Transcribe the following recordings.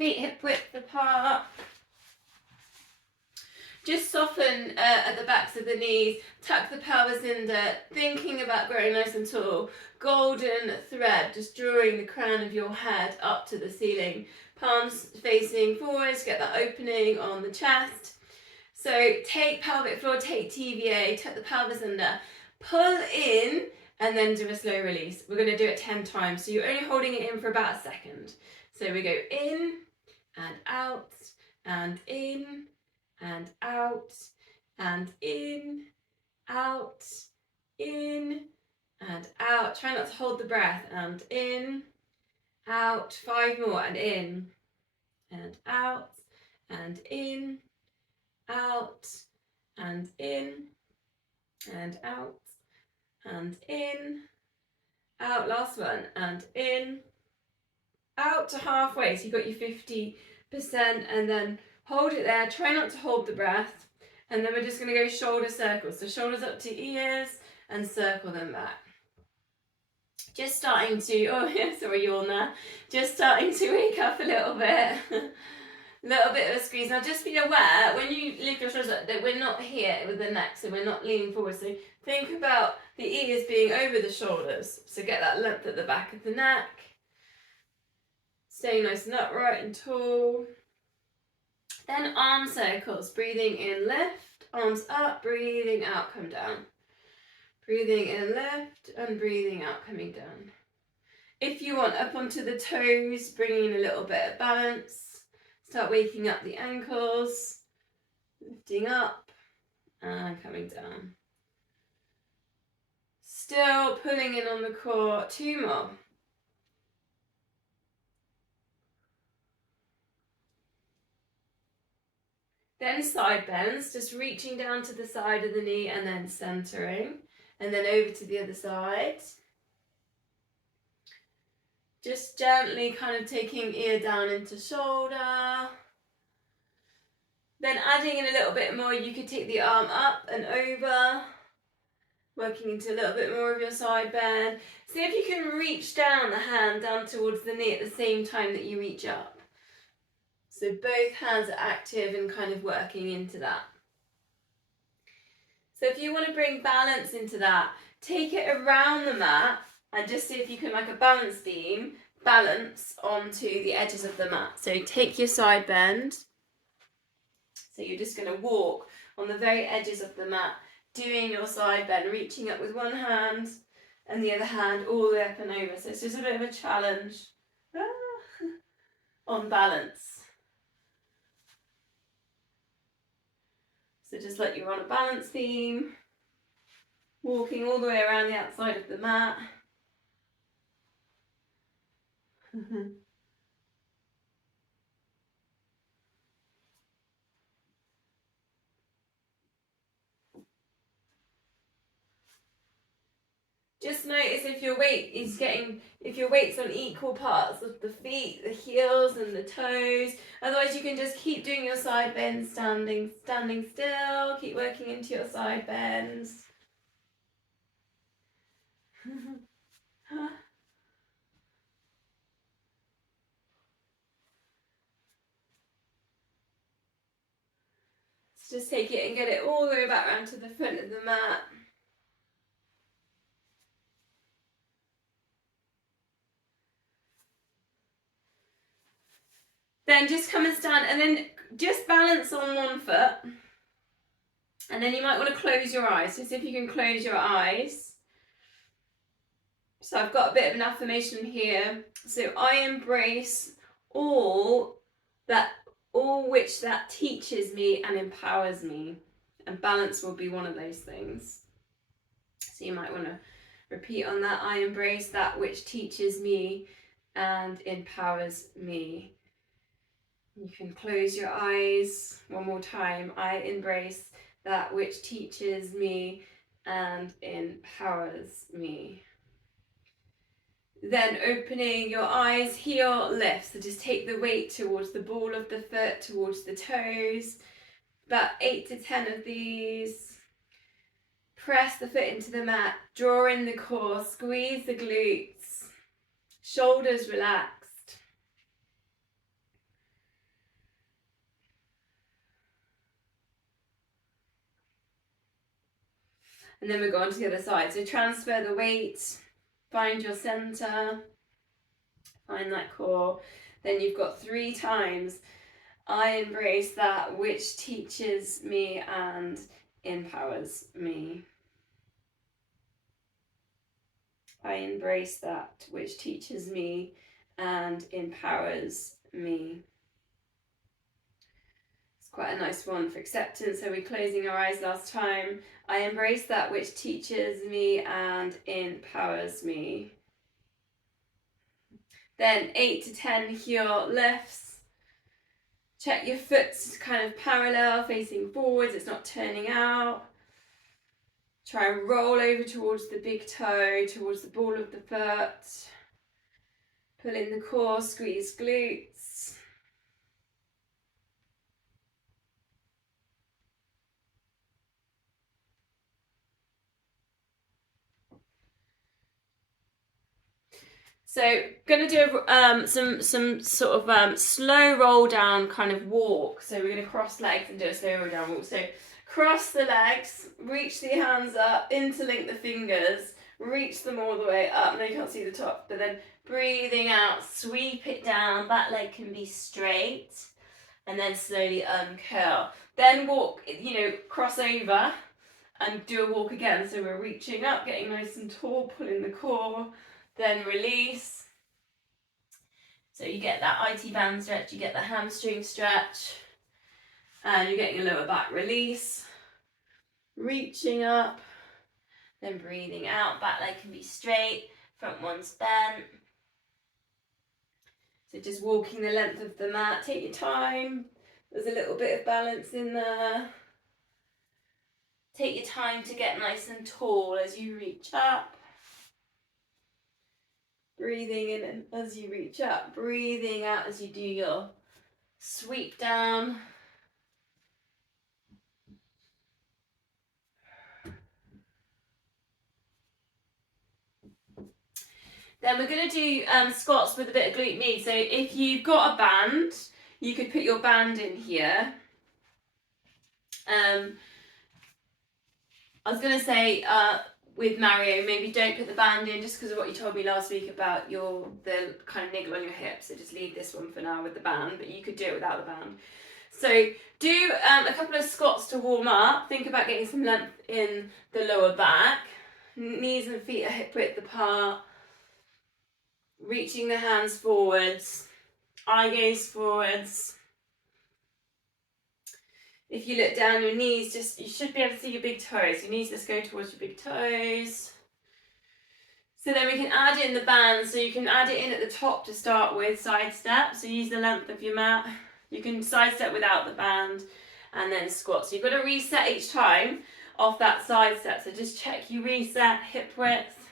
Feet hip width apart. Just soften at the backs of the knees, tuck the pelvis under, thinking about growing nice and tall. Golden thread, just drawing the crown of your head up to the ceiling. Palms facing forwards, get that opening on the chest. So take pelvic floor, take TVA, tuck the pelvis under, pull in, and then do a slow release. We're going to do it 10 times, so you're only holding it in for about a second. So we go in, and out, and in, and out, and in, out, in, and out. Try not to hold the breath, and in, out. 5 more, and in, and out, and in, out, and in, and out, and in, out. Last one, and in, out to halfway. So you've got your 50%, and then hold it there. Try not to hold the breath. And then we're just going to go shoulder circles. So shoulders up to ears and circle them back. Just starting to, oh yeah, sorry, yawn there. Just starting to wake up a little bit. Little bit of a squeeze. Now just be aware, when you lift your shoulders up, that we're not here with the neck, so we're not leaning forward. So think about the ears being over the shoulders. So get that length at the back of the neck. Staying nice and upright and tall. Then arm circles, breathing in, lift, arms up, breathing out, come down. Breathing in, lift, and breathing out, coming down. If you want, up onto the toes, bringing in a little bit of balance. Start waking up the ankles, lifting up, and coming down. Still pulling in on the core, 2 more. Then side bends, just reaching down to the side of the knee and then centering. And then over to the other side. Just gently kind of taking ear down into shoulder. Then adding in a little bit more, you could take the arm up and over. Working into a little bit more of your side bend. See if you can reach down the hand down towards the knee at the same time that you reach up. So both hands are active and kind of working into that. So if you want to bring balance into that, take it around the mat and just see if you can, like a balance beam, balance onto the edges of the mat. So take your side bend. So you're just going to walk on the very edges of the mat, doing your side bend, reaching up with one hand and the other hand all the way up and over. So it's just a bit of a challenge on balance. So just like you're on a balance beam, walking all the way around the outside of the mat. Just notice if your weight is if your weight's on equal parts of the feet, the heels and the toes. Otherwise you can just keep doing your side bends, standing still, keep working into your side bends. So just take it and get it all the way back around to the front of the mat. Then just come and stand and then just balance on one foot. And then you might want to close your eyes. So see if you can close your eyes. So I've got a bit of an affirmation here. So I embrace all which that teaches me and empowers me. And balance will be one of those things. So you might want to repeat on that. I embrace that which teaches me and empowers me. You can close your eyes one more time. I embrace that which teaches me and empowers me. Then opening your eyes, heel lift. So just take the weight towards the ball of the foot, towards the toes. About 8 to 10 of these. Press the foot into the mat, draw in the core, squeeze the glutes, shoulders relaxed. And then we go on to the other side. So transfer the weight, find your center, find that core. Then you've got 3 times. I embrace that which teaches me and empowers me. I embrace that which teaches me and empowers me. It's quite a nice one for acceptance. So we're closing our eyes last time. I embrace that which teaches me and empowers me. Then 8 to 10 heel lifts. Check your foot's kind of parallel, facing forwards, it's not turning out. Try and roll over towards the big toe, towards the ball of the foot. Pull in the core, squeeze glutes. So, going to do some sort of slow roll down kind of walk. So we're going to cross legs and do a slow roll down walk. So cross the legs, reach the hands up, interlink the fingers, reach them all the way up. Now you can't see the top, but then breathing out, sweep it down. Back leg can be straight, and then slowly uncurl. Then walk, cross over and do a walk again. So we're reaching up, getting nice and tall, pulling the core. Then release. So you get that IT band stretch, you get the hamstring stretch, and you're getting your lower back release. Reaching up, then breathing out. Back leg can be straight, front one's bent. So just walking the length of the mat. Take your time. There's a little bit of balance in there. Take your time to get nice and tall as you reach up. Breathing in as you reach up, breathing out as you do your sweep down. Then we're going to do squats with a bit of glute med. So if you've got a band, you could put your band in here. I was going to say with Mario, maybe don't put the band in just because of what you told me last week about the kind of niggle on your hips. So just leave this one for now with the band, but you could do it without the band. So do a couple of squats to warm up. Think about getting some length in the lower back. Knees and feet are hip width apart. Reaching the hands forwards. Eye gaze forwards. If you look down, your knees you should be able to see your big toes. Your knees just go towards your big toes. So then we can add in the band. So you can add it in at the top to start with, side step. So use the length of your mat. You can side step without the band and then squat. So you've got to reset each time off that side step. So just check you reset, hip width.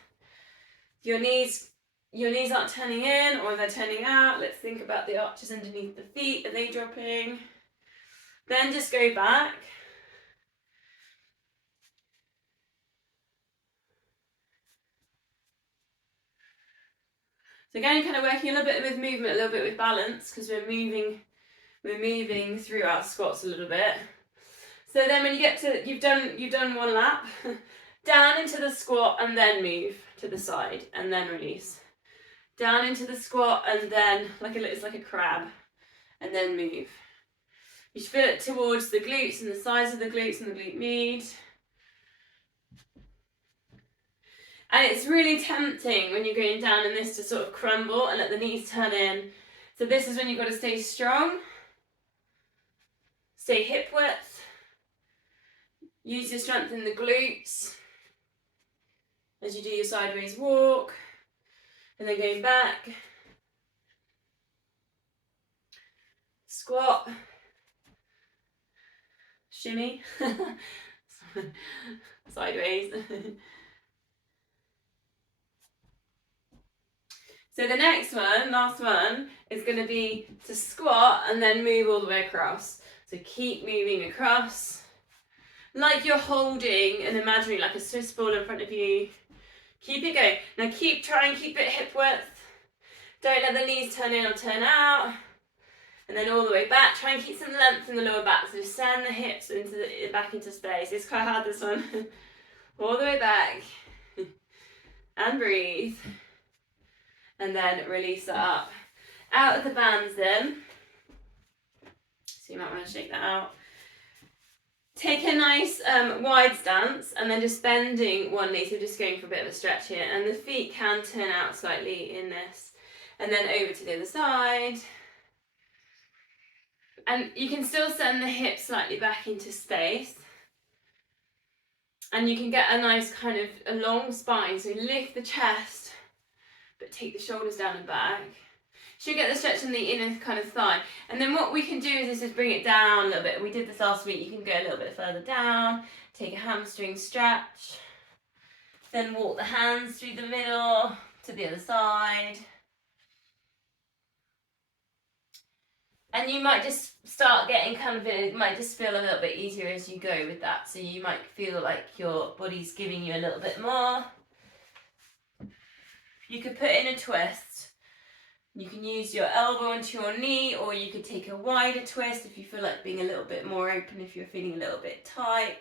Your knees aren't turning in or they're turning out. Let's think about the arches underneath the feet. Are they dropping? Then just go back. So again, kind of working a little bit with movement, a little bit with balance, because we're moving through our squats a little bit. So then when you get to, you've done one lap, down into the squat and then move to the side and then release. Down into the squat and then, it's like a crab, and then move. You should feel it towards the glutes and the sides of the glutes and the glute med. And it's really tempting when you're going down in this to sort of crumble and let the knees turn in. So this is when you've got to stay strong. Stay hip width. Use your strength in the glutes as you do your sideways walk. And then going back. Squat. Shimmy. Sideways. So the next one, last one, is going to be to squat and then move all the way across. So keep moving across. Like you're holding an imaginary, like a Swiss ball in front of you. Keep it going. Now try and keep it hip width. Don't let the knees turn in or turn out. And then all the way back. Try and keep some length in the lower back. So just send the hips back into space. It's quite hard, this one. all the way back, and breathe, and then release that up. Out of the bands then, so you might want to shake that out. Take a nice wide stance, and then just bending one knee, so just going for a bit of a stretch here, and the feet can turn out slightly in this, and then over to the other side. And you can still send the hips slightly back into space. And you can get a nice kind of a long spine, so lift the chest, but take the shoulders down and back. So you get the stretch in the inner kind of thigh. And then what we can do is just bring it down a little bit. We did this last week. You can go a little bit further down, take a hamstring stretch, then walk the hands through the middle to the other side. And you might just start getting kind of, it might just feel a little bit easier as you go with that. So you might feel like your body's giving you a little bit more. You could put in a twist. You can use your elbow into your knee, or you could take a wider twist if you feel like being a little bit more open, if you're feeling a little bit tight,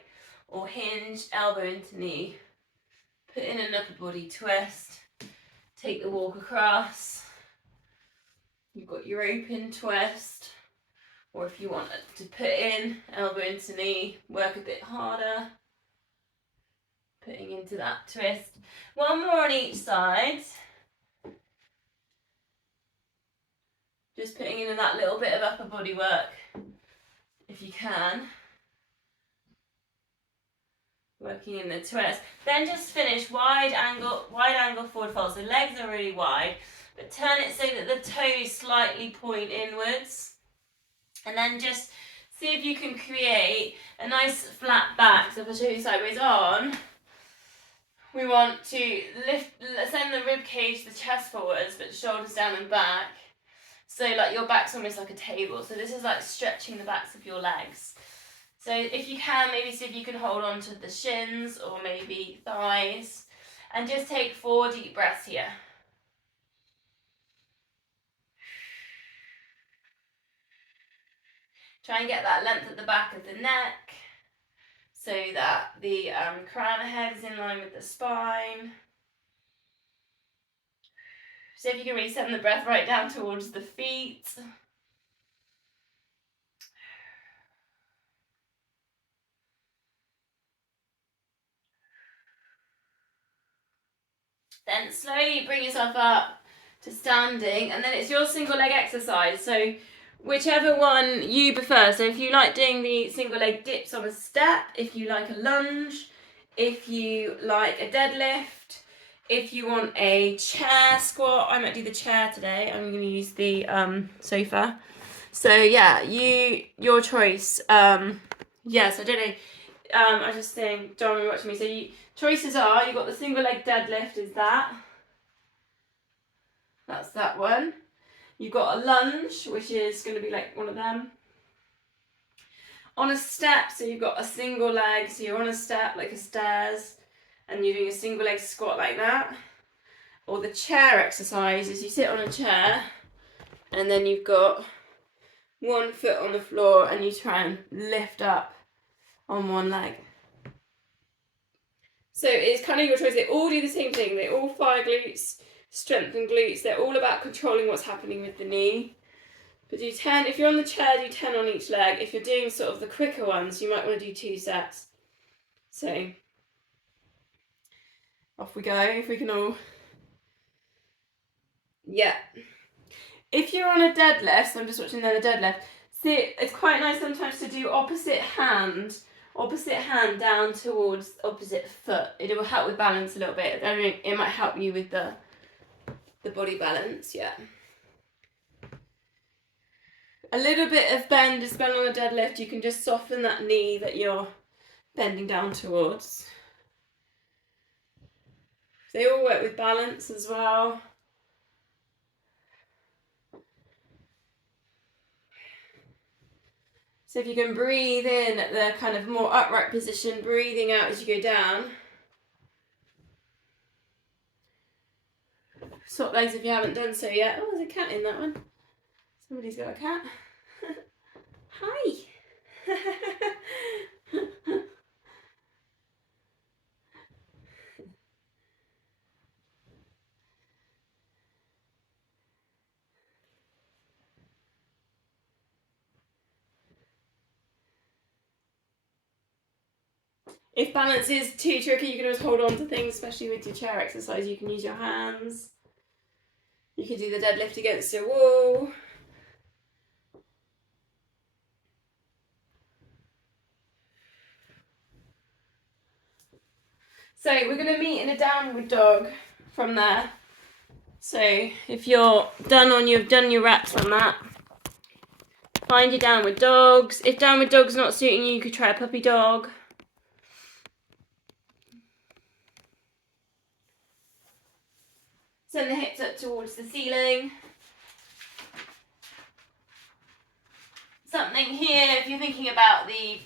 or hinge, elbow into knee. Put in an upper body twist. Take the walk across. You've got your open twist, or if you want to put in elbow into knee, work a bit harder, putting into that twist. One more on each side. Just putting in that little bit of upper body work, if you can. Working in the twist. Then just finish wide angle forward fold. So legs are really wide, but turn it so that the toes slightly point inwards. And then just see if you can create a nice flat back. So if I show you sideways on, we want to send the rib cage, the chest forwards, but shoulders down and back. So like your back's almost like a table. So this is like stretching the backs of your legs. So if you can, maybe see if you can hold on to the shins or maybe thighs. And just take 4 deep breaths here. Try and get that length at the back of the neck so that the crown of head is in line with the spine. So if you can really send the breath right down towards the feet. Then slowly bring yourself up to standing, and then it's your single leg exercise. So whichever one you prefer. So if you like doing the single leg dips on a step, if you like a lunge, if you like a deadlift, if you want a chair squat, I might do the chair today. I'm going to use the sofa. So yeah, your choice. Yes, I don't know. I was just saying, John, you're watching me. So choices are, you've got the single leg deadlift, is that. That's that one. You've got a lunge, which is going to be like one of them. On a step, so you've got a single leg, so you're on a step, like a stairs, and you're doing a single leg squat like that. Or the chair exercise is you sit on a chair, and then you've got one foot on the floor, and you try and lift up on one leg. So it's kind of your choice. They all do the same thing. They all fire glutes, strengthen glutes. They're all about controlling what's happening with the knee. But do 10, if you're on the chair, do 10 on each leg. If you're doing sort of the quicker ones, you might want to do 2 sets. So off we go, if we can all. Yeah. If you're on a deadlift, so I'm just watching there the deadlift, see, it's quite nice sometimes to do opposite hand down towards opposite foot. It will help with balance a little bit. I mean, it might help you with the body balance, yeah. A little bit of bend is bend on a deadlift. You can just soften that knee that you're bending down towards. They all work with balance as well. So if you can breathe in at the kind of more upright position, breathing out as you go down. Swap legs if you haven't done so yet. Oh, there's a cat in that one. Somebody's got a cat. Hi. If balance is too tricky, you can always hold on to things, especially with your chair exercise. You can use your hands. You can do the deadlift against a wall. So we're going to meet in a downward dog from there. So if you're you've done your reps on that, find your downward dogs. If downward dog's not suiting you, you could try a puppy dog. Send the hips up towards the ceiling. Something here, if you're thinking about the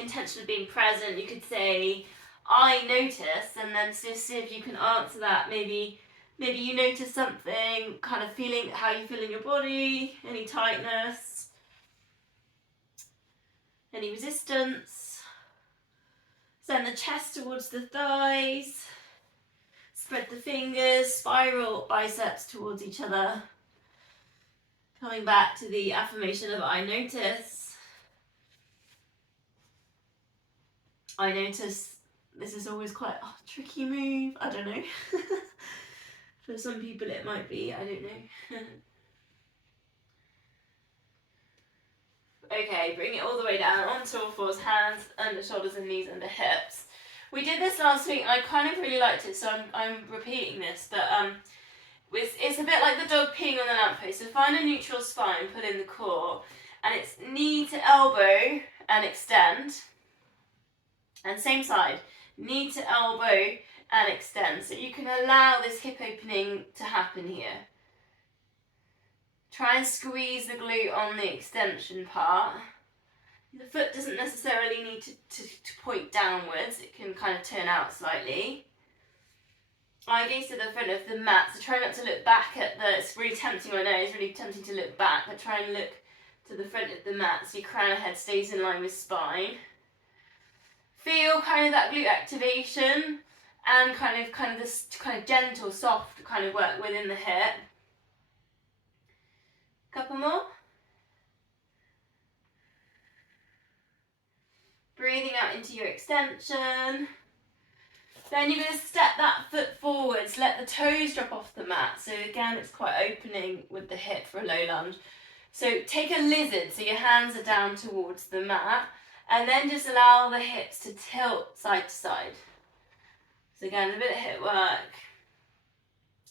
intention of being present, you could say, I notice, and then just see if you can answer that. Maybe you notice something, kind of feeling how you feel in your body, any tightness, any resistance. Send the chest towards the thighs. Spread the fingers, spiral biceps towards each other. Coming back to the affirmation of I notice. I notice. This is always quite a tricky move. I don't know. For some people it might be, I don't know. Okay, bring it all the way down onto all fours, hands under shoulders and knees under hips. We did this last week and I kind of really liked it, so I'm repeating this, but it's a bit like the dog peeing on the lamppost. So find a neutral spine, put in the core, and it's knee to elbow and extend. And same side, knee to elbow and extend. So you can allow this hip opening to happen here. Try and squeeze the glute on the extension part. The foot doesn't necessarily need to point downwards. It can kind of turn out slightly. I gaze to the front of the mat, so try not to look back at it's really tempting, I know, it's really tempting to look back, but try and look to the front of the mat so your crown of head stays in line with spine. Feel kind of that glute activation and kind of this kind of gentle, soft kind of work within the hip. Couple more. Breathing out into your extension. Then you're going to step that foot forwards, let the toes drop off the mat. So again, it's quite opening with the hip for a low lunge. So take a lizard, so your hands are down towards the mat, and then just allow the hips to tilt side to side. So again, a bit of hip work.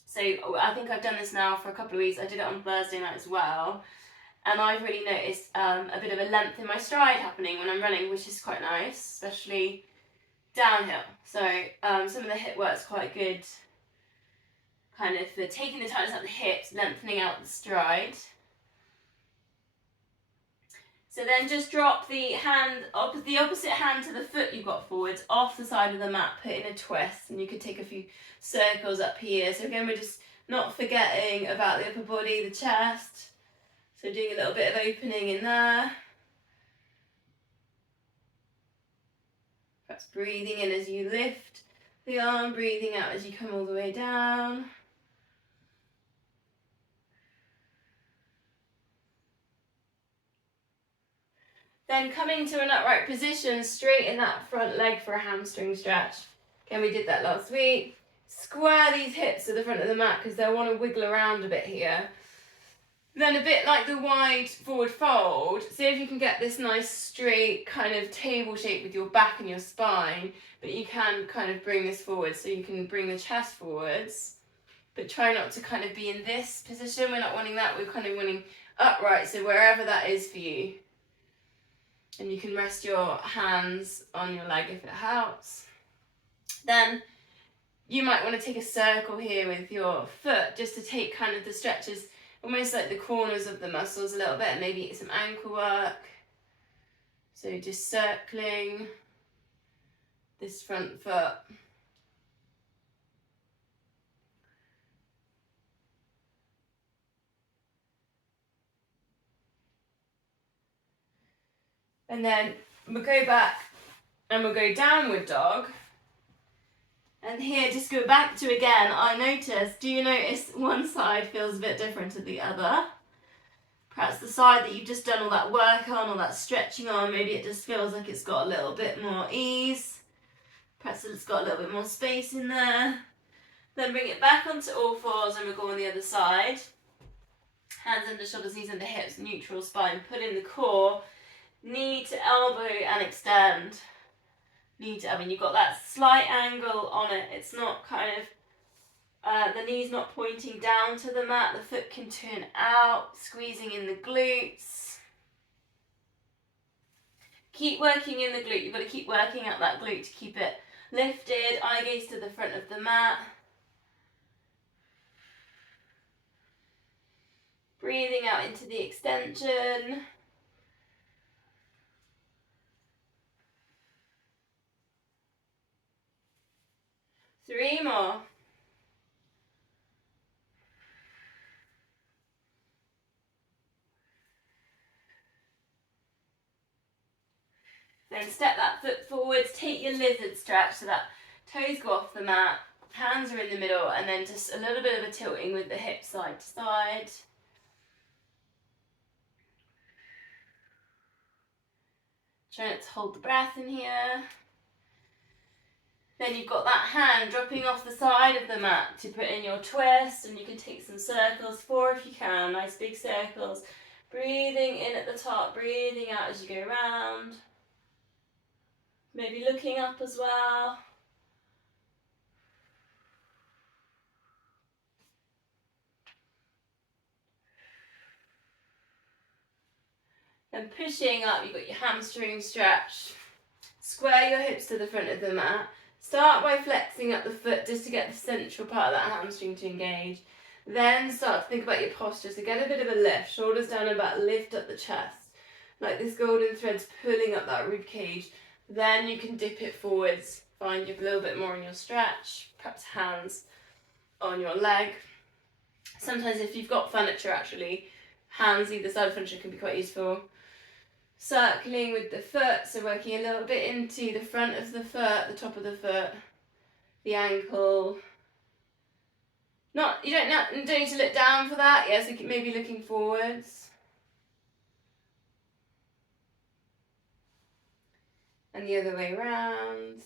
So I think I've done this now for a couple of weeks. I did it on Thursday night as well. And I've really noticed a bit of a length in my stride happening when I'm running, which is quite nice, especially downhill. So some of the hip work's quite good, kind of for taking the tightness out the hips, lengthening out the stride. So then just drop the opposite hand to the foot you've got forwards off the side of the mat, put in a twist, and you could take a few circles up here. So again, we're just not forgetting about the upper body, the chest. So doing a little bit of opening in there. Perhaps breathing in as you lift the arm, breathing out as you come all the way down. Then coming to an upright position, straighten that front leg for a hamstring stretch. Again, we did that last week. Square these hips to the front of the mat because they'll want to wiggle around a bit here. Then a bit like the wide forward fold, see if you can get this nice straight kind of table shape with your back and your spine, but you can kind of bring this forward, so you can bring the chest forwards, but try not to kind of be in this position. We're not wanting that, we're kind of wanting upright, so wherever that is for you. And you can rest your hands on your leg if it helps. Then you might want to take a circle here with your foot just to take kind of the stretches, almost like the corners of the muscles a little bit, maybe some ankle work. So just circling this front foot. And then we'll go back and we'll go downward dog. And here, just go back to again, I notice, do you notice one side feels a bit different to the other? Perhaps the side that you've just done all that work on, all that stretching on, maybe it just feels like it's got a little bit more ease. Perhaps it's got a little bit more space in there. Then bring it back onto all fours and we'll go on the other side. Hands under shoulders, knees under hips, neutral spine. Pull in the core, knee to elbow and extend. You've got that slight angle on it. It's not kind of, the knee's not pointing down to the mat. The foot can turn out, squeezing in the glutes. Keep working in the glute. You've got to keep working out that glute to keep it lifted. Eye gaze to the front of the mat. Breathing out into the extension. Three more. Then step that foot forwards, take your lizard stretch so that toes go off the mat, hands are in the middle, and then just a little bit of a tilting with the hips side to side. Try not to hold the breath in here. Then you've got that hand dropping off the side of the mat to put in your twist, and you can take some circles, 4 if you can, nice big circles. Breathing in at the top, breathing out as you go round. Maybe looking up as well. Then pushing up, you've got your hamstring stretch. Square your hips to the front of the mat. Start by flexing up the foot just to get the central part of that hamstring to engage. Then start to think about your posture. So get a bit of a lift, shoulders down and back, lift up the chest. Like this golden thread's pulling up that rib cage. Then you can dip it forwards, find a little bit more in your stretch, perhaps hands on your leg. Sometimes if you've got furniture actually, hands either side of furniture can be quite useful. Circling with the foot, so working a little bit into the front of the foot, the top of the foot, the ankle. You don't need to look down for that, yes, yeah, so maybe looking forwards. And the other way around.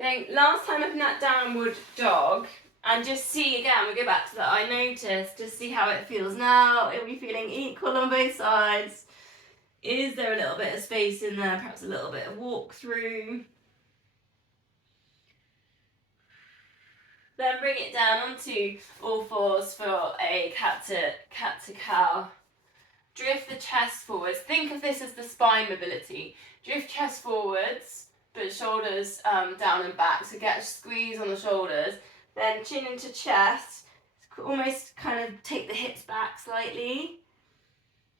Then last time up in that downward dog, and just see again, we'll go back to that I notice, just see how it feels now. Are we feeling equal on both sides? Is there a little bit of space in there, perhaps a little bit of walk through? Then bring it down onto all fours for a cat to cow. Drift the chest forwards. Think of this as the spine mobility. Drift chest forwards, but shoulders down and back. So get a squeeze on the shoulders. Then chin into chest. Almost kind of take the hips back slightly.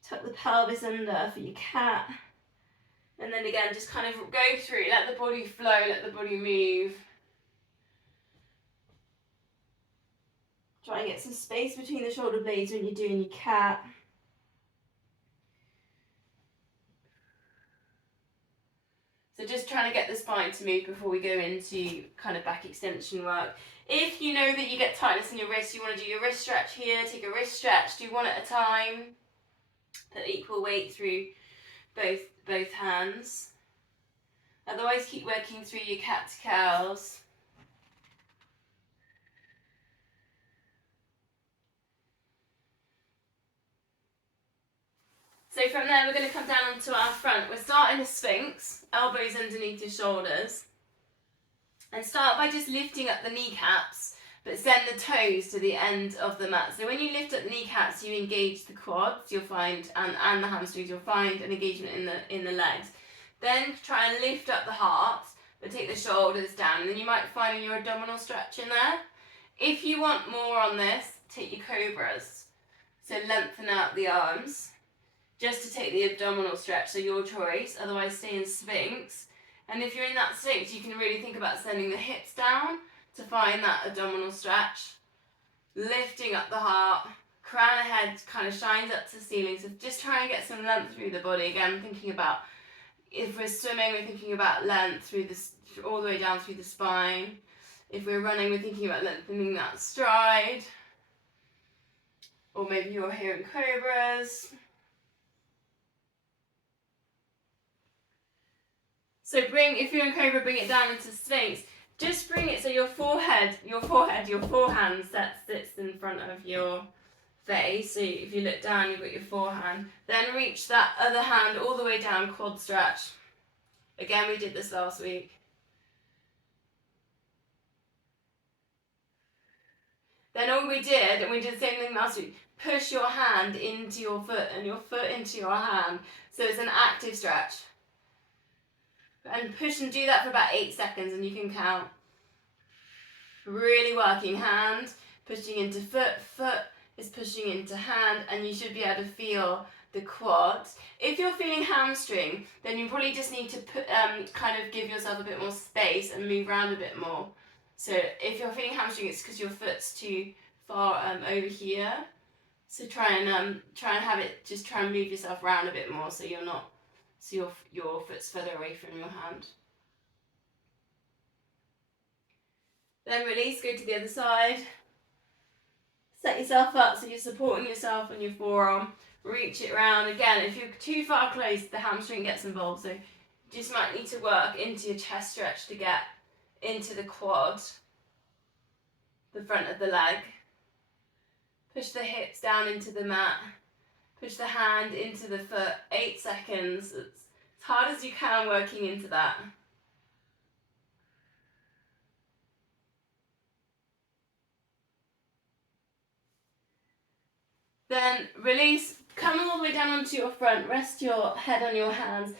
Tuck the pelvis under for your cat. And then again, just kind of go through. Let the body flow, let the body move. Try and get some space between the shoulder blades when you're doing your cat. So just trying to get the spine to move before we go into kind of back extension work. If you know that you get tightness in your wrist, you want to do your wrist stretch here, take a wrist stretch, do one at a time. Put equal weight through both hands. Otherwise keep working through your cat to cows. So from there we're going to come down onto our front. We're starting a Sphinx, elbows underneath your shoulders. And start by just lifting up the kneecaps, but send the toes to the end of the mat. So when you lift up the kneecaps, you engage the quads, you'll find, and the hamstrings, you'll find an engagement in the legs. Then try and lift up the heart, but take the shoulders down. And then you might find your abdominal stretch in there. If you want more on this, take your cobras. So lengthen out the arms. Just to take the abdominal stretch, so your choice, otherwise stay in Sphinx. And if you're in that Sphinx, you can really think about sending the hips down to find that abdominal stretch. Lifting up the heart, crown of head kind of shines up to the ceiling, so just try and get some length through the body. Again, thinking about, if we're swimming, we're thinking about length through all the way down through the spine. If we're running, we're thinking about lengthening that stride. Or maybe you're here in cobras. So if you're in cobra, bring it down into sphinx. Just bring it so your forehand sits in front of your face. So if you look down, you've got your forehand. Then reach that other hand all the way down, quad stretch. Again, we did this last week. Then all we did, and we did the same thing last week, push your hand into your foot and your foot into your hand. So it's an active stretch. And push and do that for about 8 seconds and you can count. Really working hand, pushing into foot, foot is pushing into hand, and you should be able to feel the quads. If you're feeling hamstring, then you probably just need to kind of give yourself a bit more space and move around a bit more. So if you're feeling hamstring, it's because your foot's too far over here. So try and have it, just try and move yourself around a bit more so you're not, so your foot's further away from your hand. Then release, go to the other side. Set yourself up so you're supporting yourself on your forearm. Reach it round. Again, if you're too far close, the hamstring gets involved. So you just might need to work into your chest stretch to get into the quad, the front of the leg. Push the hips down into the mat. Push the hand into the foot. 8 seconds. It's as hard as you can working into that. Then release, come all the way down onto your front, rest your head on your hands.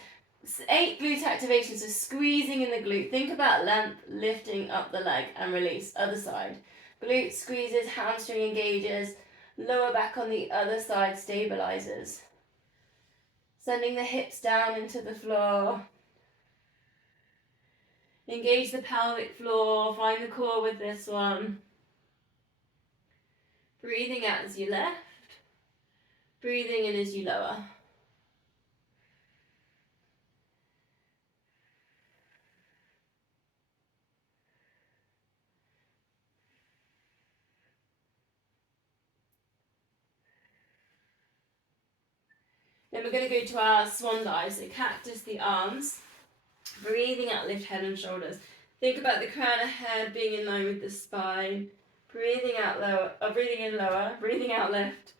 8 glute activations, so squeezing in the glute. Think about length, lifting up the leg and release. Other side. Glute squeezes, hamstring engages, lower back on the other side stabilizes. Sending the hips down into the floor. Engage the pelvic floor, find the core with this one. Breathing out as you lift. Breathing in as you lower. Then we're going to go to our swan dive, so cactus the arms. Breathing out, lift head and shoulders. Think about the crown of head being in line with the spine. Breathing out lower, breathing in lower, breathing out lift.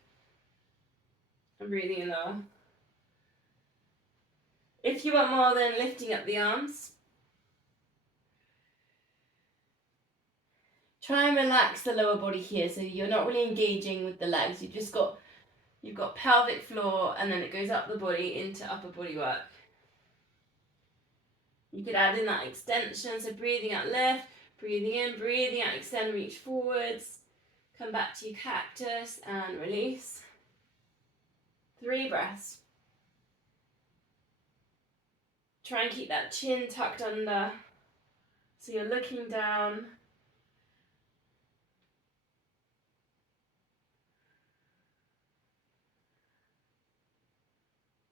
And breathing in lower. If you want more, then lifting up the arms. Try and relax the lower body here, so you're not really engaging with the legs. You've got pelvic floor, and then it goes up the body into upper body work. You could add in that extension, so breathing out lift, breathing in, breathing out, extend, reach forwards. Come back to your cactus and release. 3 breaths. Try and keep that chin tucked under, so you're looking down.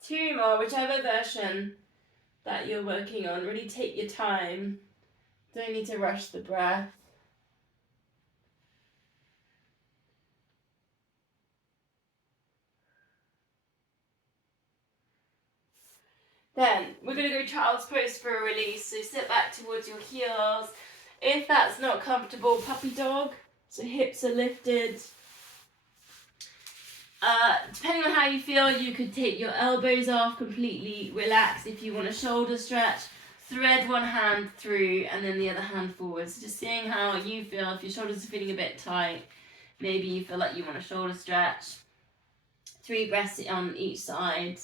Two more, whichever version that you're working on. Really take your time. Don't need to rush the breath. Then we're going to go child's pose for a release. So sit back towards your heels. If that's not comfortable, puppy dog. So hips are lifted. Depending on how you feel, you could take your elbows off, completely relax. If you want a shoulder stretch, thread one hand through and then the other hand forwards. Just seeing how you feel. If your shoulders are feeling a bit tight, maybe you feel like you want a shoulder stretch. 3 breaths on each side.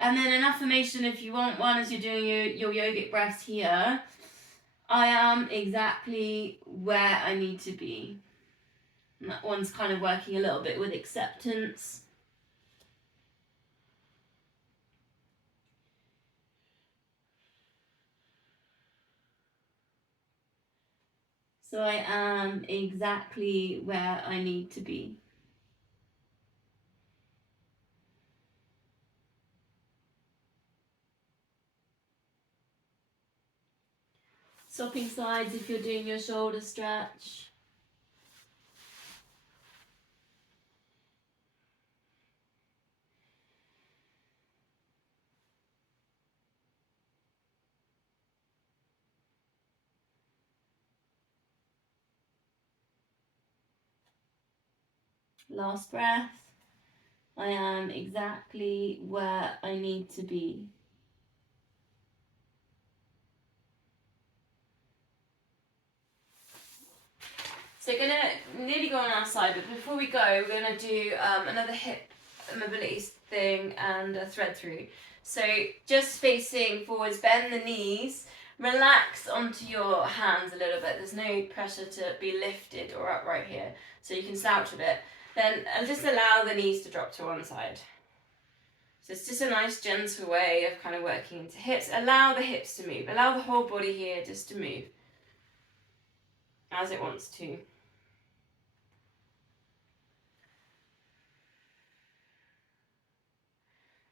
And then an affirmation if you want one as you're doing your yogic breaths here. I am exactly where I need to be. And that one's kind of working a little bit with acceptance. So I am exactly where I need to be. Swapping sides if you're doing your shoulder stretch. Last breath. I am exactly where I need to be. So we're going to nearly go on our side, but before we go, we're going to do another hip mobility thing and a thread through. So just facing forwards, bend the knees, relax onto your hands a little bit. There's no pressure to be lifted or upright here, so you can slouch a bit. Then just allow the knees to drop to one side. So it's just a nice gentle way of kind of working into hips. Allow the hips to move. Allow the whole body here just to move as it wants to.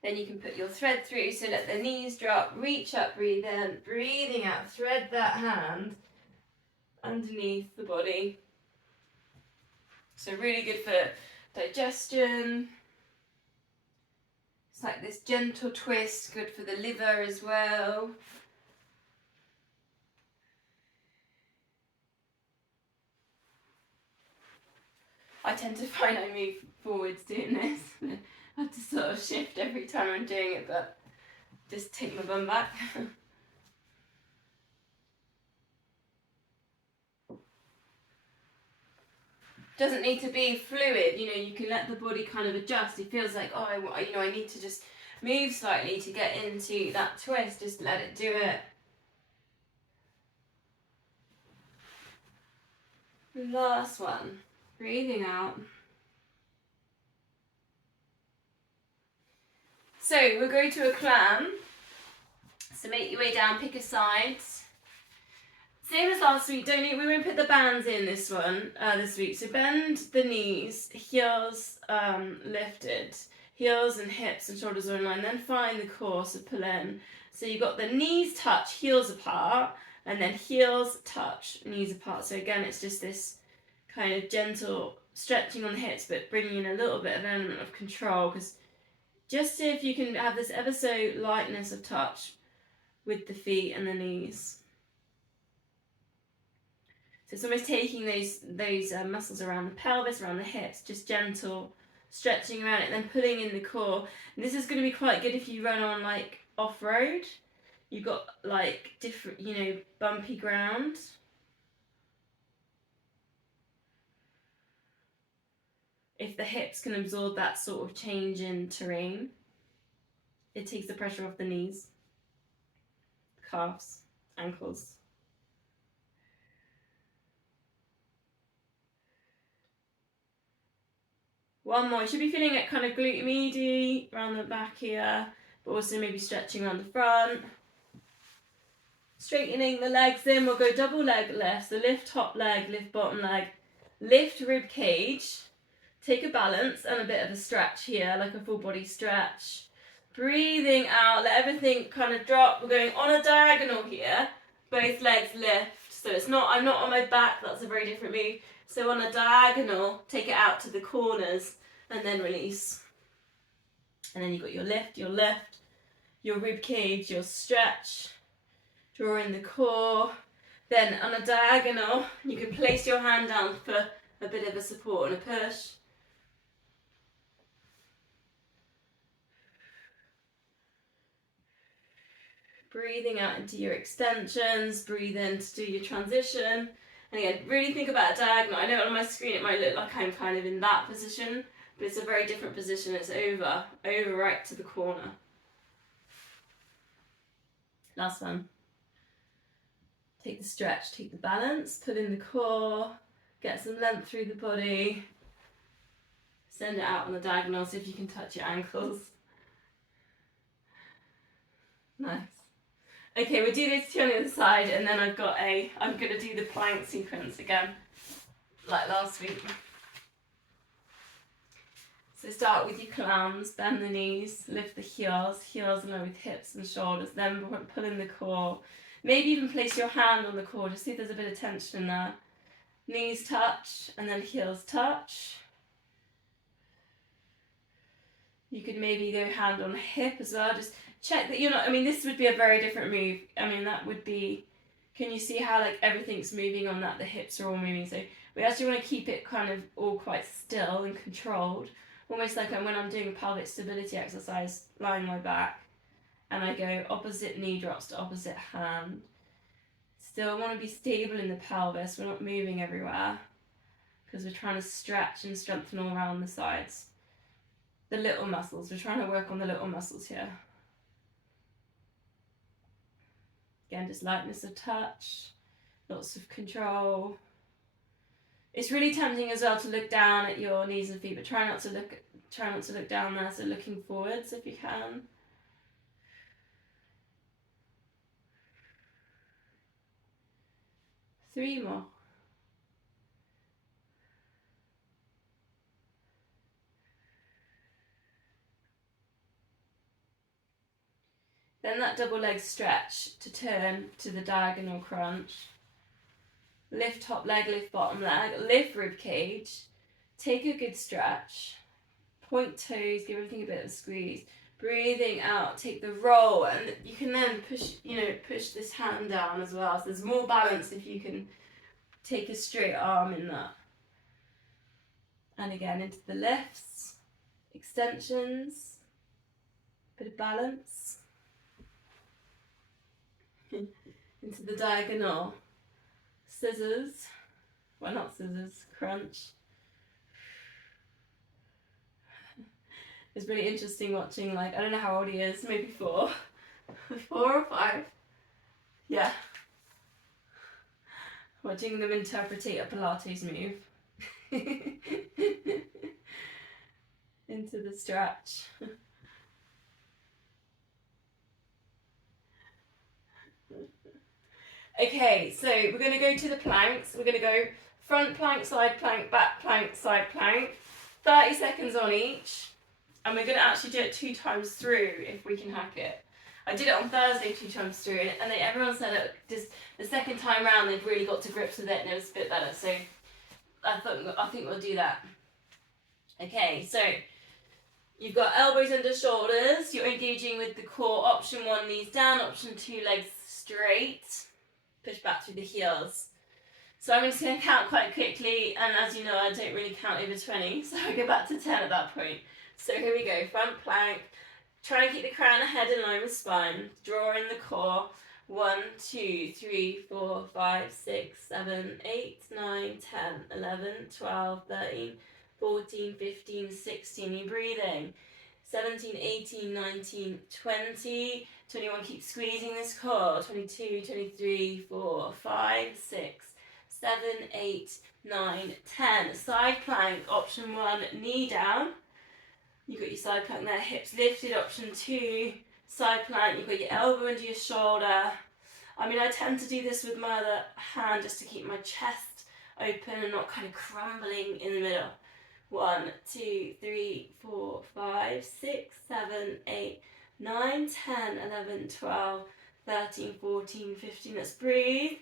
Then you can put your thread through, so let the knees drop, reach up, breathe in, breathing out, thread that hand underneath the body. So really good for digestion. It's like this gentle twist, good for the liver as well. I tend to find I move forwards doing this. I have to sort of shift every time I'm doing it, but just take my bum back. Doesn't need to be fluid, you know, you can let the body kind of adjust. It feels like, oh, I need to just move slightly to get into that twist, just let it do it. Last one, breathing out. So we'll go to a clam. So make your way down, pick a side. Same as last week, we won't put the bands in this week. So bend the knees, heels lifted, heels and hips and shoulders are in line. Then find the core, so pull in. So you've got the knees touch, heels apart, and then heels touch, knees apart. So again, it's just this kind of gentle stretching on the hips, but bringing in a little bit of element of control, because just see if you can have this ever so lightness of touch with the feet and the knees. So it's almost taking those muscles around the pelvis, around the hips, just gentle stretching around it, then pulling in the core. And this is going to be quite good if you run on like off-road. You've got like different, you know, bumpy ground. If the hips can absorb that sort of change in terrain, it takes the pressure off the knees, calves, ankles. One more. You should be feeling it kind of glute medius around the back here, but also maybe stretching around the front. Straightening the legs in, we'll go double leg lifts. So lift top leg, lift bottom leg, lift rib cage. Take a balance and a bit of a stretch here, like a full body stretch. Breathing out, let everything kind of drop. We're going on a diagonal here. Both legs lift. So I'm not on my back, that's a very different move. So on a diagonal, take it out to the corners and then release. And then you've got your lift, your rib cage, your stretch. Draw in the core. Then on a diagonal, you can place your hand down for a bit of a support and a push. Breathing out into your extensions, breathe in to do your transition. And again, really think about a diagonal. I know on my screen it might look like I'm kind of in that position, but it's a very different position. It's over right to the corner. Last one. Take the stretch, take the balance, pull in the core, get some length through the body. Send it out on the diagonal, see if you can touch your ankles. Nice. Okay, we'll do these two on the other side, and then I'm going to do the plank sequence again, like last week. So start with your clams, bend the knees, lift the heels along with hips and shoulders, then pull in the core. Maybe even place your hand on the core, just see if there's a bit of tension in there. Knees touch and then heels touch. You could maybe go hand on hip as well. Just check that you're not, I mean, this would be a very different move. I mean, that would be, can you see how like everything's moving on that? The hips are all moving. So we actually want to keep it kind of all quite still and controlled. Almost like when I'm doing a pelvic stability exercise, lying my back, and I go opposite knee drops to opposite hand. Still want to be stable in the pelvis. We're not moving everywhere because we're trying to stretch and strengthen all around the sides. The little muscles, we're trying to work on the little muscles here. Again, just lightness of touch, lots of control. It's really tempting as well to look down at your knees and feet, but try not to look down there, so looking forwards if you can. Three more. Then that double leg stretch to turn to the diagonal crunch. Lift top leg, lift bottom leg, lift rib cage. Take a good stretch. Point toes, give everything a bit of a squeeze. Breathing out, take the roll, and you can then push this hand down as well. So there's more balance if you can take a straight arm in that. And again, into the lifts, extensions, bit of balance. Into the diagonal, scissors, well not scissors, crunch. It's really interesting watching, like, I don't know how old he is, maybe 4 or 5, yeah. Watching them interpret a Pilates move. Into the stretch. Okay, so we're going to go to the planks. We're going to go front plank, side plank, side plank. 30 seconds on each. And we're going to actually do it 2 times through if we can hack it. I did it on Thursday 2 times through, and everyone said it just the second time round they've really got to grips with it and it was a bit better. So I think we'll do that. Okay, so you've got elbows under shoulders. You're engaging with the core. Option 1, knees down. Option 2, legs straight. Push back through the heels. So I'm just going to count quite quickly, and as you know, I don't really count over 20, so I go back to 10 at that point. So here we go, front plank. Try and keep the crown of head in line with spine. Draw in the core. 1, 2, 3, 4, 5, 6, 7, 8, 9, 10, 11, 12, 13, 14, 15, 16. You're breathing. 17, 18, 19, 20. 21, keep squeezing this core. 22, 23, 4, 5, 6, 7, 8, 9, 10. Side plank, option 1, knee down. You've got your side plank there, hips lifted. Option 2, side plank, you've got your elbow under your shoulder. I mean, I tend to do this with my other hand just to keep my chest open and not kind of crumbling in the middle. 1, 2, 3, 4, 5, 6, 7, 8, 9, 10, 11, 12, 13, 14, 15. Let's breathe.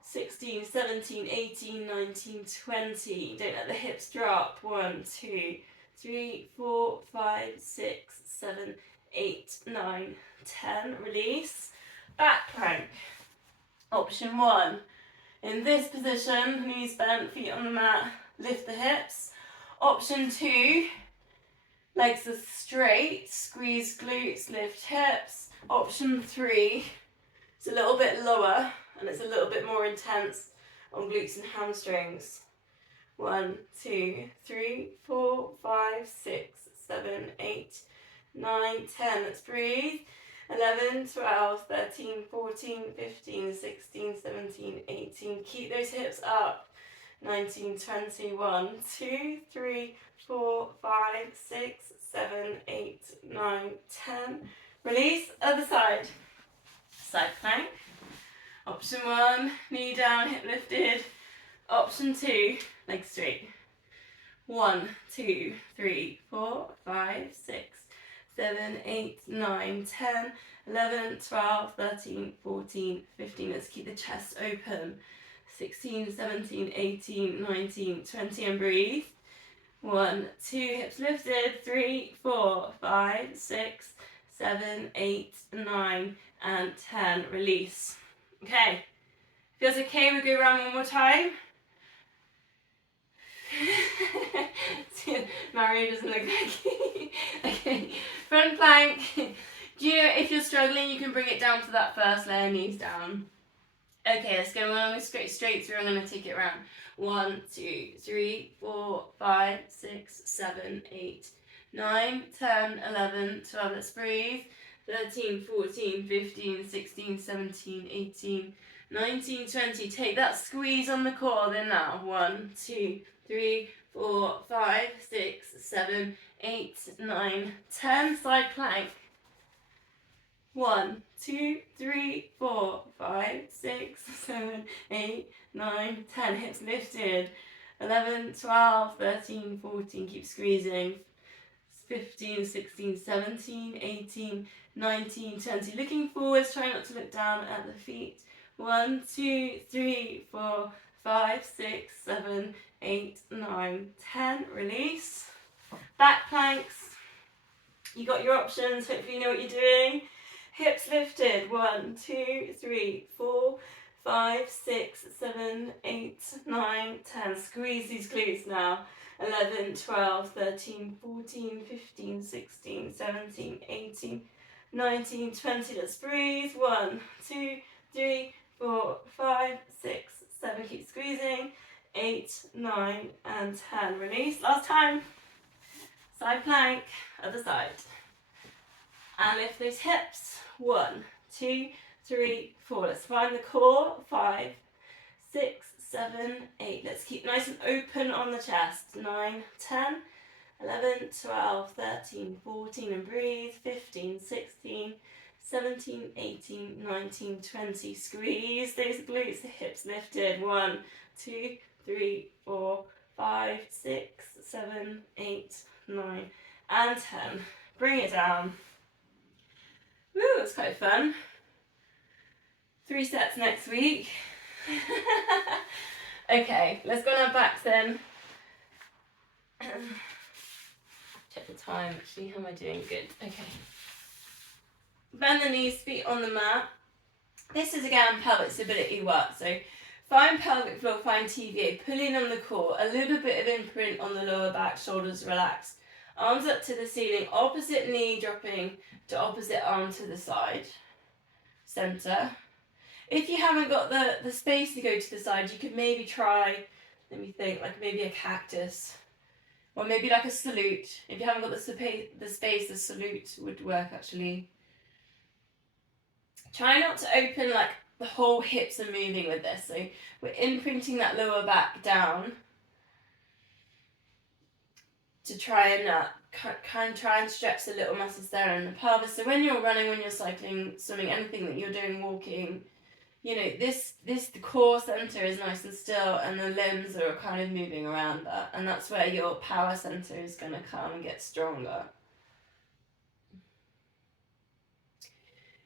16, 17, 18, 19, 20. Don't let the hips drop. 1, 2, 3, 4, 5, 6, 7, 8, 9, 10. Release. Back plank. Option 1. In this position, knees bent, feet on the mat, lift the hips. Option 2, legs are straight, squeeze glutes, lift hips. Option 3, it's a little bit lower and it's a little bit more intense on glutes and hamstrings. 1, 2, 3, 4, 5, 6, 7, 8, 9, 10. Let's breathe. 11, 12, 13, 14, 15, 16, 17, 18. Keep those hips up. 19, 20, 1, 2, 3, 4, 5, 6, 7, 8, 9, 10. Release, other side. Side plank. Option 1, knee down, hip lifted. Option 2, legs straight. 1, 2, 3, 4, 5, 6, 7, 8, 9, 10, 11, 12, 13, 14, 15. Let's keep the chest open. 16, 17, 18, 19, 20, and breathe. 1, 2, hips lifted. 3, 4, 5, 6, 7, 8, 9, and 10. Release. Okay. Feels okay? We'll go around one more time. Mario doesn't look like okay. Front plank. Do you know if you're struggling, you can bring it down to that first layer, knees down. Okay, let's go. We're going to go straight through. I'm going to take it around. 1, 2, 3, 4, 5, 6, 7, 8, 9, 10, 11, 12. Let's breathe. 13, 14, 15, 16, 17, 18, 19, 20. Take that squeeze on the core. Then now. 1, 2, 3, 4, 5, 6, 7, 8, 9, 10. Side plank. 1, 2, 3, 4, 5, 6, 7, 8, 9, 10. Hips lifted. 11, 12, 13, 14. Keep squeezing. 15, 16, 17, 18, 19, 20. Looking forwards, try not to look down at the feet. 1, 2, 3, 4, 5, 6, 7, 8, 9, 10. Release. Back planks. You got your options. Hopefully you know what you're doing. Hips lifted. 1, 2, 3, 4, 5, 6, 7, 8, 9, 10. Squeeze these glutes now. 11, 12, 13, 14, 15, 16, 17, 18, 19, 20. Let's breathe. 1, 2, 3, 4, 5, 6, 7. Keep squeezing. 8, 9, and 10. Release. Last time. Side plank. Other side. And lift those hips. 1, 2, 3, 4. Let's find the core. 5, 6, 7, 8. Let's keep nice and open on the chest. 9, 10, 11, 12, 13, 14, and breathe. 15, 16, 17, 18, 19, 20. Squeeze those glutes, the hips lifted. 1, 2, 3, 4, 5, 6, 7, 8, 9, and 10. Bring it down. Woo, that's quite fun. 3 sets next week. Okay, let's go on our backs then. Check the time, actually. How am I doing? Good. Okay. Bend the knees, feet on the mat. This is again pelvic stability work. So find pelvic floor, find TVA, pulling on the core, a little bit of imprint on the lower back, shoulders relaxed. Arms up to the ceiling, opposite knee dropping to opposite arm to the side. Center. If you haven't got the space to go to the side, you could maybe try, let me think, like maybe a cactus. Or maybe like a salute. If you haven't got the space, the salute would work actually. Try not to open like the whole hips are moving with this. So we're imprinting that lower back down to try and try and stretch the little muscles there in the pelvis. So when you're running, when you're cycling, swimming, anything that you're doing, walking, you know, the core center is nice and still, and the limbs are kind of moving around that, and that's where your power center is going to come and get stronger.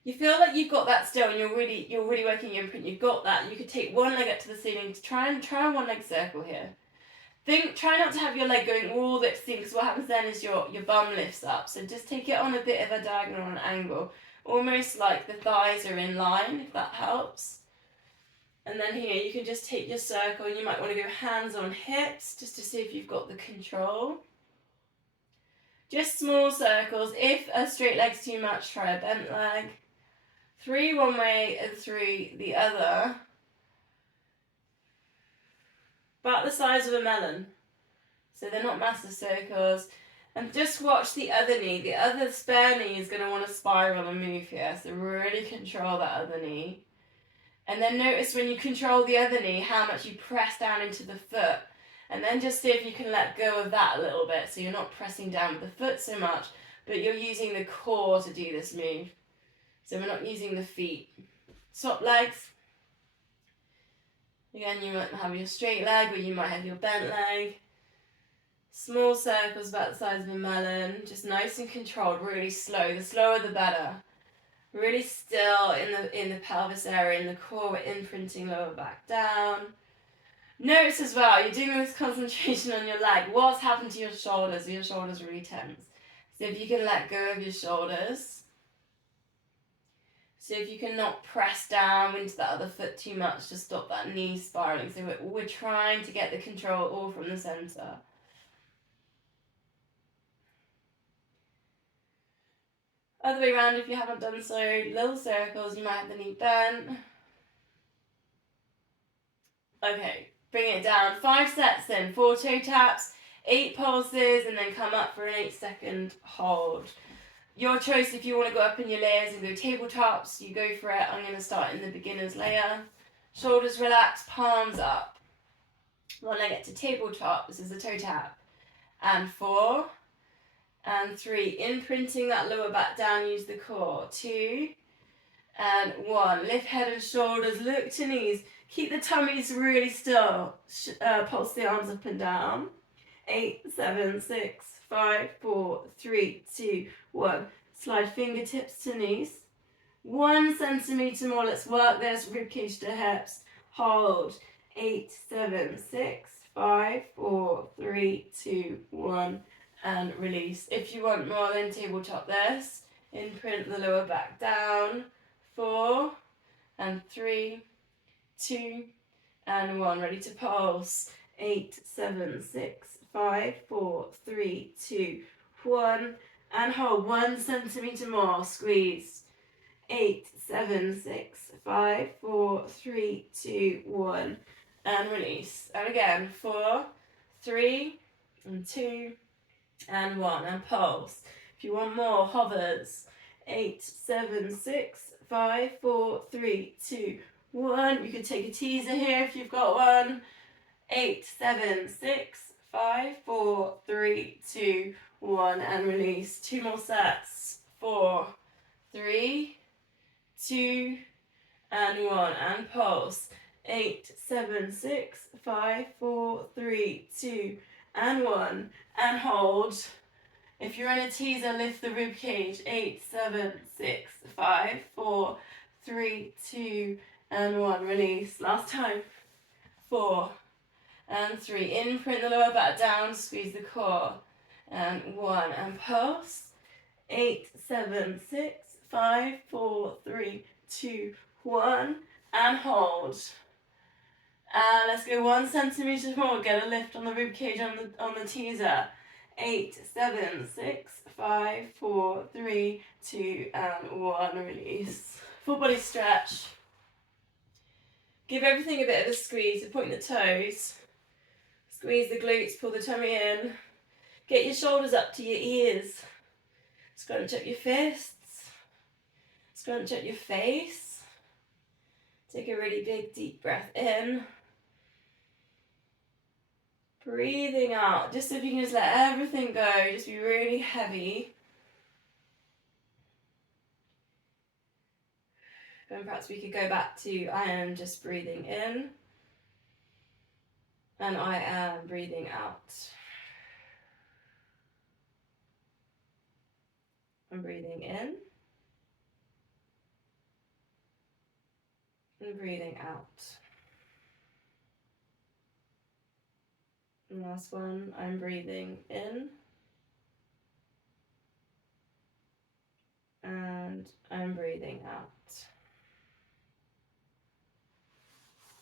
You feel like you've got that still, and you're really working your imprint. You've got that. You could take one leg up to the ceiling. Try one leg circle here. Try not to have your leg going all the way to the ceiling, because what happens then is your bum lifts up. So just take it on a bit of a diagonal or an angle. Almost like the thighs are in line, if that helps. And then here, you can just take your circle. You might want to go hands on hips, just to see if you've got the control. Just small circles. If a straight leg's too much, try a bent leg. 3 one way and 3 the other. About the size of a melon. So they're not massive circles. And just watch the other knee. The other spare knee is going to want to spiral and move here. So really control that other knee. And then notice when you control the other knee, how much you press down into the foot. And then just see if you can let go of that a little bit. So you're not pressing down with the foot so much, but you're using the core to do this move. So we're not using the feet. Swap legs. Again, you might have your straight leg, or you might have your bent leg. Small circles about the size of a melon, just nice and controlled, really slow. The slower the better. Really still in the pelvis area, in the core, we're imprinting lower back down. Notice as well, you're doing this concentration on your leg. What's happened to your shoulders? Are your shoulders really tense? So if you can let go of your shoulders. So if you can not press down into that other foot too much to stop that knee spiraling. So we're trying to get the control all from the center. Other way around, if you haven't done so, little circles, you might have the knee bent. Okay, bring it down. 5 sets then, 4 toe taps, 8 pulses, and then come up for an 8-second hold. Your choice if you want to go up in your layers and go tabletops, you go for it. I'm going to start in the beginner's layer. Shoulders relaxed, palms up. When I get to tabletop, this is a toe tap. And 4, and 3, imprinting that lower back down, use the core. 2, and 1. Lift head and shoulders, look to knees. Keep the tummies really still. Pulse the arms up and down. 8, 7, 6, 5, 4, 3, 2, 1. Slide fingertips to knees. 1 centimeter more. Let's work this. Ribcage to hips. Hold. 8, 7, 6, 5, 4, 3, 2, 1. And release. If you want more, then tabletop this. Imprint the lower back down. 4, and 3, 2, and 1. Ready to pulse. 8, 7, 6, 5, 4, 3, 2, 1. And hold. 1 centimeter more. Squeeze. 8, 7, 6, 5, 4, 3, 2, 1. And release. And again. 4, 3, and 2, and 1. And pulse. If you want more, hovers. 8, 7, 6, 5, 4, 3, 2, 1. You can take a teaser here if you've got one. 8, 7, 6, 5, 4, 3, 2, 1. And release. 2 more sets. 4, 3, 2, and 1. And pulse. 8, 7, 6, 5, 4, 3, 2, and 1. And hold. If you're in a teaser, lift the rib cage. 8, 7, 6, 5, 4, 3, 2, and 1. Release. Last time. 4, and 3. Imprint the lower back down. Squeeze the core. And 1. And pulse. 8, 7, 6, 5, 4, 3, 2, 1. And hold. And let's go 1 centimeter more. Get a lift on the rib cage on the teaser. 8, 7, 6, 5, 4, 3, 2, and 1. Release. Full body stretch. Give everything a bit of a squeeze. So point the toes. Squeeze the glutes. Pull the tummy in. Get your shoulders up to your ears. Scrunch up your fists. Scrunch up your face. Take a really big deep breath in. Breathing out, just if you can just let everything go, just be really heavy. And perhaps we could go back to I am just breathing in. And I am breathing out. I'm breathing in. And breathing out. And last one, I'm breathing in. And I'm breathing out.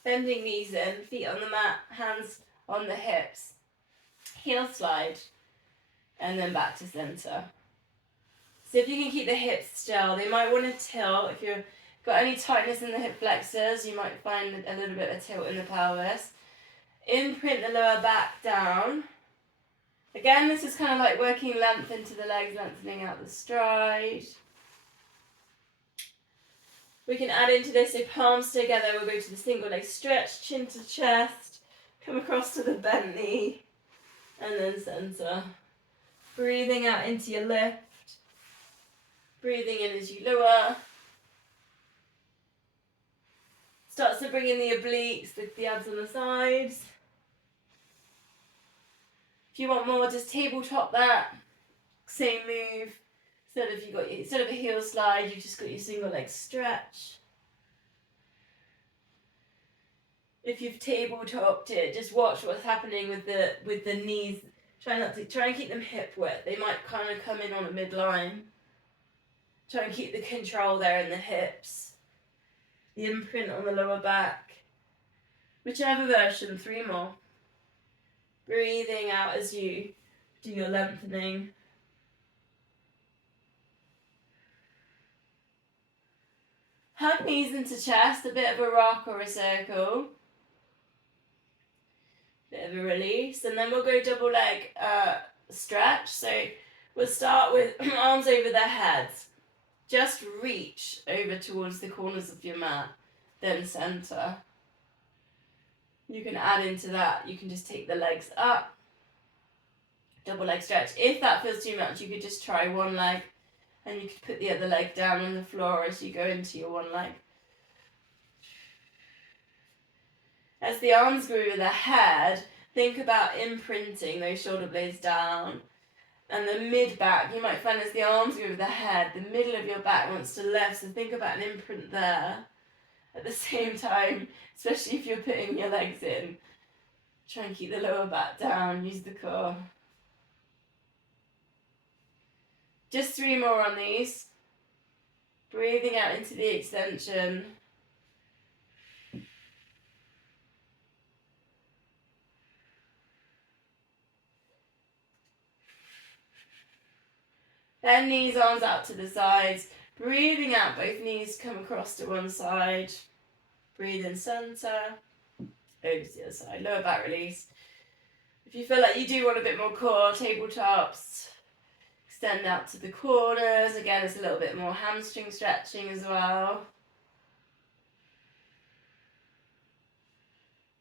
Bending knees in, feet on the mat, hands on the hips. Heel slide. And then back to center. So if you can keep the hips still, they might want to tilt. If you've got any tightness in the hip flexors, you might find a little bit of tilt in the pelvis. Imprint the lower back down. Again, this is kind of like working length into the legs, lengthening out the stride. We can add into this, so palms together, we'll go to the single leg stretch, chin to chest, come across to the bent knee, and then center. Breathing out into your lift. Breathing in as you lower. Starts to bring in the obliques, the abs on the sides. If you want more, just tabletop that. Same move. Instead of a heel slide, you've just got your single leg stretch. If you've tabletopped it, just watch what's happening with the knees. Try and keep them hip width. They might kind of come in on a midline. Try and keep the control there in the hips. The imprint on the lower back. Whichever version, 3 more. Breathing out as you do your lengthening. Hug knees into chest, a bit of a rock or a circle. Bit of a release, and then we'll go double leg stretch. So we'll start with arms over their heads. Just reach over towards the corners of your mat, then center. You can add into that, you can just take the legs up. Double leg stretch. If that feels too much, you could just try one leg, and you could put the other leg down on the floor as you go into your one leg. As the arms go over the head, think about imprinting those shoulder blades down. And the mid-back, you might find as the arms go over the head, the middle of your back wants to lift, so think about an imprint there. At the same time, especially if you're putting your legs in, try and keep the lower back down, use the core. Just 3 more on these. Breathing out into the extension. Then knees, arms out to the sides. Breathing out, both knees come across to one side. Breathe in center. Over to the other side. Lower back release. If you feel like you do want a bit more core, tabletops. Extend out to the corners. Again, it's a little bit more hamstring stretching as well.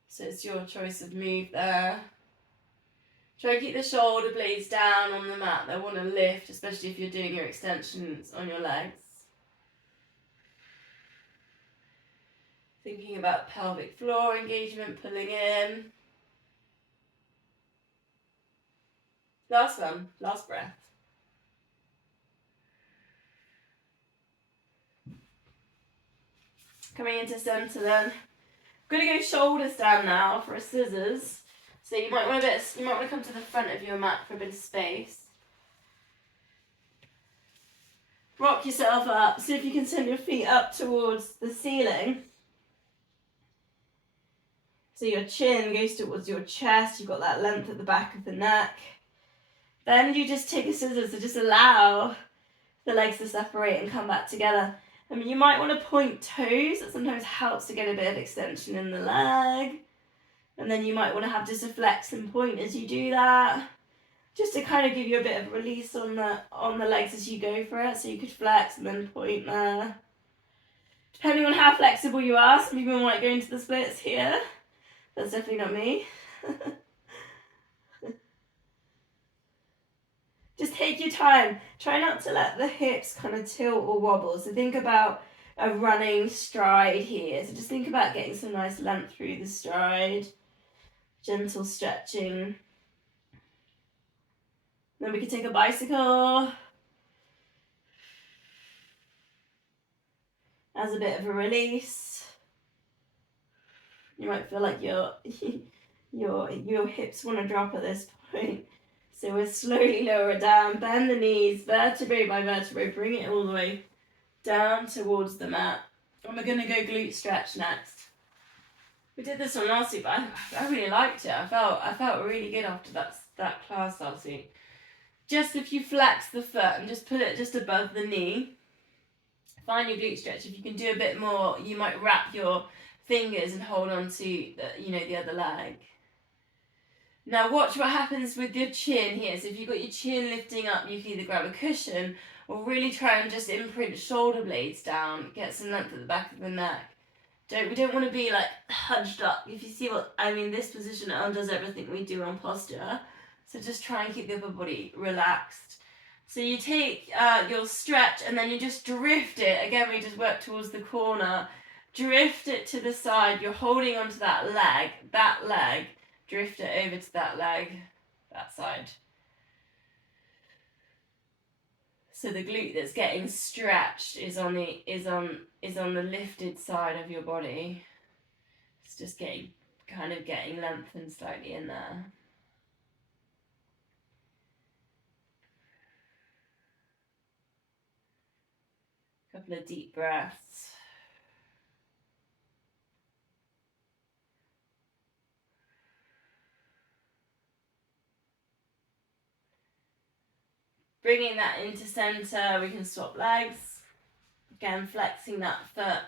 So it's your choice of move there. Try and keep the shoulder blades down on the mat. They want to lift, especially if you're doing your extensions on your legs. Thinking about pelvic floor engagement, pulling in. Last one, last breath. Coming into center then. I'm going to go shoulders down now for a scissors. So you might want to come to the front of your mat for a bit of space. Rock yourself up. See if you can send your feet up towards the ceiling. So your chin goes towards your chest. You've got that length at the back of the neck. Then you just take a scissors to just allow the legs to separate and come back together. I mean, you might want to point toes. That sometimes helps to get a bit of extension in the leg. And then you might want to have just a flex and point as you do that. Just to kind of give you a bit of release on the legs as you go for it. So you could flex and then point there. Depending on how flexible you are, some people might go into the splits here. That's definitely not me. Just take your time. Try not to let the hips kind of tilt or wobble. So think about a running stride here. So just think about getting some nice length through the stride. Gentle stretching. Then we can take a bicycle as a bit of a release. You might feel like your hips want to drop at this point. So we'll slowly lower it down, bend the knees, vertebrae by vertebrae, bring it all the way down towards the mat. And we're going to go glute stretch next. We did this one last week, but I really liked it. I felt really good after that class last week. Just if you flex the foot and just put it just above the knee, find your glute stretch. If you can do a bit more, you might wrap your fingers and hold on to the other leg. Now watch what happens with your chin here. So if you've got your chin lifting up, you can either grab a cushion or really try and just imprint shoulder blades down. Get some length at the back of the neck. We don't want to be like hunched up. If you see what I mean, this position undoes everything we do on posture. So just try and keep the upper body relaxed. So you take your stretch and then you just drift it. Again, we just work towards the corner. Drift it to the side. You're holding onto that leg. Drift it over to that leg. that side. So the glute that's getting stretched is on the lifted side of your body. It's just getting lengthened slightly in there. Couple of deep breaths. Bringing that into center, we can swap legs. Again, flexing that foot.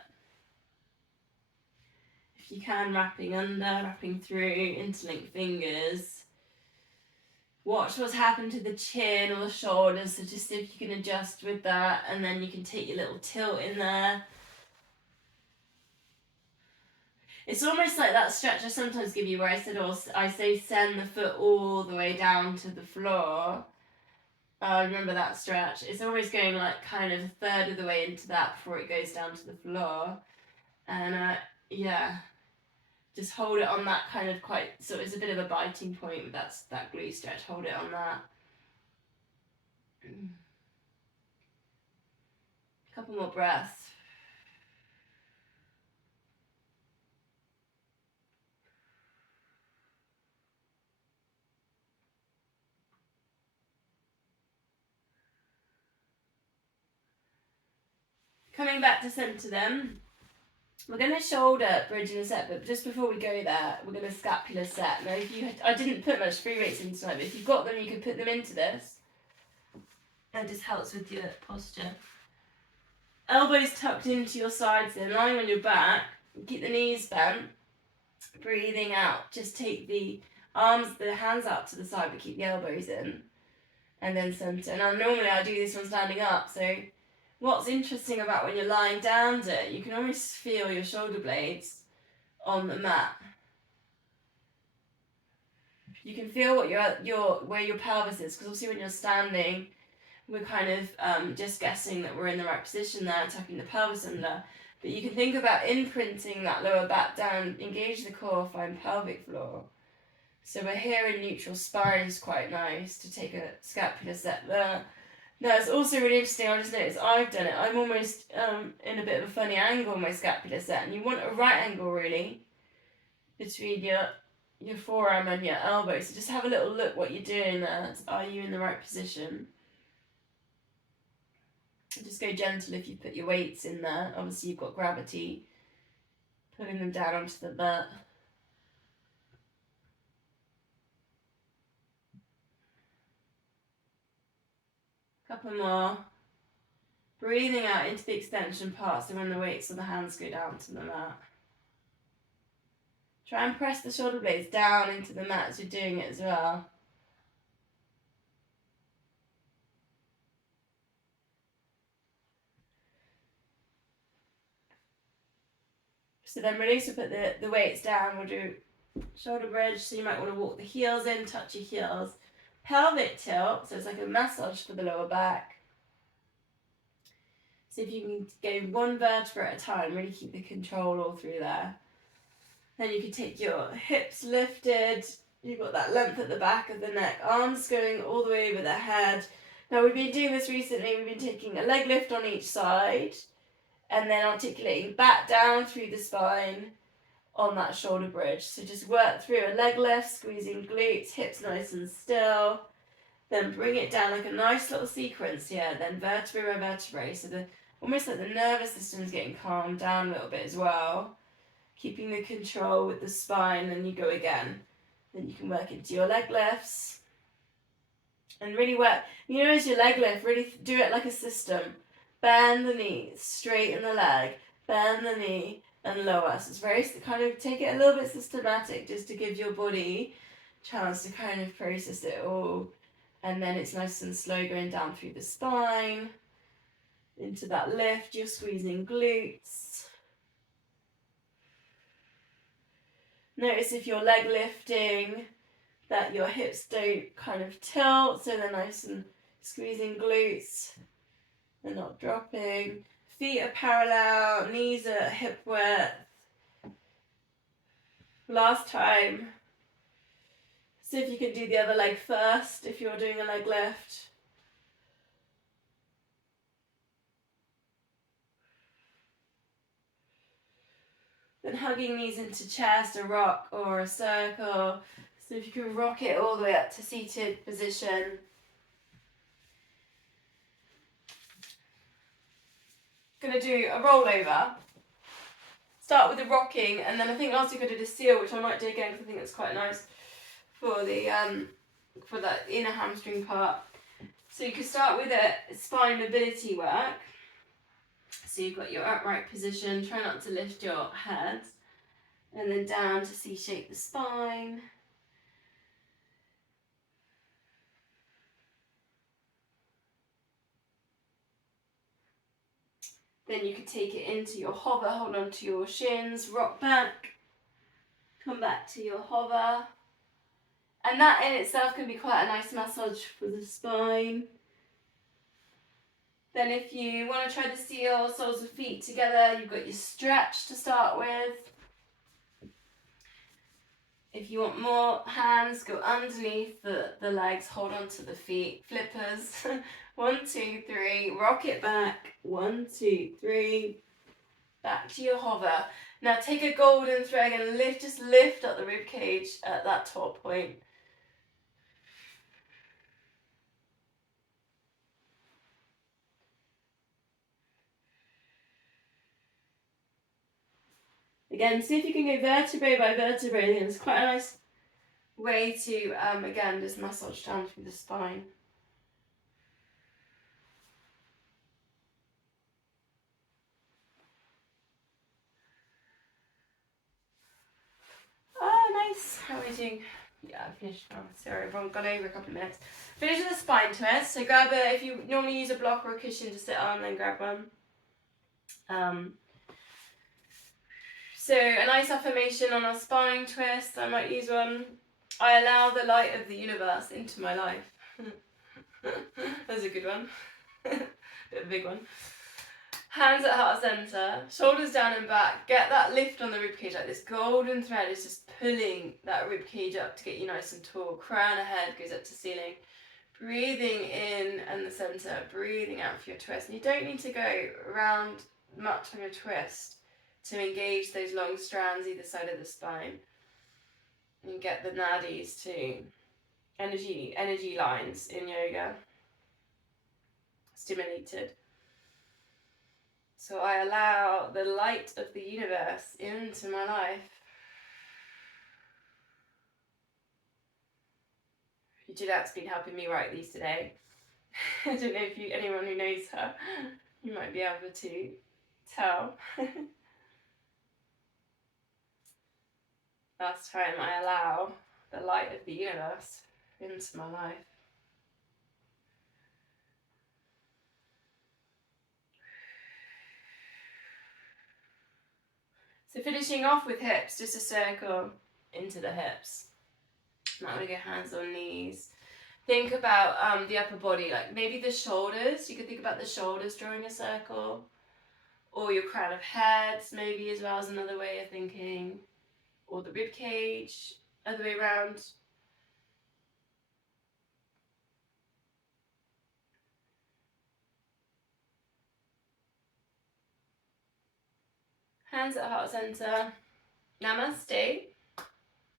If you can, wrapping under, wrapping through, interlink fingers. Watch what's happened to the chin or the shoulders, so just if you can adjust with that, and then you can take your little tilt in there. It's almost like that stretch I sometimes give you where I say send the foot all the way down to the floor. Remember that stretch? It's always going like kind of a third of the way into that before it goes down to the floor. And yeah, just hold it on that kind of so it's a bit of a biting point, but that's that glute stretch. Hold it on that. Couple more breaths. Coming back to center then. We're going to shoulder bridge in a set, but just before we go there, we're going to scapular set. Now, I didn't put much free weights in tonight, but if you've got them, you can put them into this. That just helps with your posture. Elbows tucked into your sides then, lying on your back. Keep the knees bent. Breathing out. Just take the hands out to the side, but keep the elbows in. And then center. Now, normally I do this one standing up, so what's interesting about when you're lying down you can almost feel your shoulder blades on the mat. You can feel what where your pelvis is, because obviously when you're standing, we're kind of just guessing that we're in the right position there, tucking the pelvis under. But you can think about imprinting that lower back down, engage the core, find pelvic floor. So we're here in neutral spine is quite nice to take a scapular set there. Now it's also really interesting, I just noticed I've done it. I'm almost in a bit of a funny angle on my scapular set, and you want a right angle really between your forearm and your elbow. So just have a little look what you're doing there. Are you in the right position? Just go gentle if you put your weights in there. Obviously you've got gravity pulling them down onto the mat. Couple more. Breathing out into the extension part, so when the weights or the hands go down to the mat. Try and press the shoulder blades down into the mat as you're doing it as well. So then release, we'll put the weights down, we'll do shoulder bridge, so you might want to walk the heels in, touch your heels. Pelvic tilt, so it's like a massage for the lower back. So if you can go one vertebra at a time, really keep the control all through there. Then you can take your hips lifted, you've got that length at the back of the neck, arms going all the way over the head. Now we've been doing this recently, we've been taking a leg lift on each side, and then articulating back down through the spine on that shoulder bridge. So just work through a leg lift, squeezing glutes, hips nice and still. Then bring it down like a nice little sequence here, then vertebrae by vertebrae. So almost like the nervous system is getting calmed down a little bit as well. Keeping the control with the spine, and you go again. Then you can work into your leg lifts. And really work, as your leg lift, really do it like a system. Bend the knees, straighten the leg, bend the knee, and lower. So it's very kind of take it a little bit systematic, just to give your body a chance to kind of process it all. And then it's nice and slow going down through the spine. Into that lift, you're squeezing glutes. Notice if you're leg lifting that your hips don't kind of tilt, so they're nice and squeezing glutes. They're not dropping. Feet are parallel, knees are hip width. Last time. So if you can do the other leg first, if you're doing a leg lift. Then hugging knees into chest, a rock or a circle. So if you can rock it all the way up to seated position. Gonna do a rollover. Start with the rocking, and then I think last week I did a seal, which I might do again because I think that's quite nice for the for that inner hamstring part. So you could start with a spine mobility work. So you've got your upright position, try not to lift your head, and then down to C-shape the spine. Then you could take it into your hover, hold on to your shins, rock back, come back to your hover. And that in itself can be quite a nice massage for the spine. Then if you want to try the seal, soles of feet together, you've got your stretch to start with. If you want more hands, go underneath the legs, hold on to the feet. Flippers. 1, 2, 3, rock it back. 1, 2, 3. Back to your hover. Now take a golden thread and just lift up the rib cage at that top point. Again, see if you can go vertebrae by vertebrae. I think it's quite a nice way to, again, just massage down through the spine. Ah, nice. How are we doing? Yeah, I finished now. Sorry, I've gone over a couple of minutes. Finish with a spine twist. So grab if you normally use a block or a cushion to sit on, then grab one. So a nice affirmation on a spine twist. I might use one. I allow the light of the universe into my life. That's a good one. Bit of a big one. Hands at heart center, shoulders down and back. Get that lift on the ribcage, like this golden thread is just pulling that ribcage up to get you nice and tall. Crown ahead goes up to ceiling. Breathing in and the center, breathing out for your twist. And you don't need to go around much on your twist to engage those long strands either side of the spine. And get the nadis to energy lines in yoga stimulated. So I allow the light of the universe into my life. Jeanette's been helping me write these today. I don't know if anyone who knows her, you might be able to tell. Last time I allow the light of the universe into my life. So finishing off with hips, just a circle into the hips. Now we're going to go hands on knees. Think about the upper body, like maybe the shoulders. You could think about the shoulders drawing a circle. Or your crown of heads, maybe as well as another way of thinking. Or the rib cage, other way around. Hands at heart center. Namaste.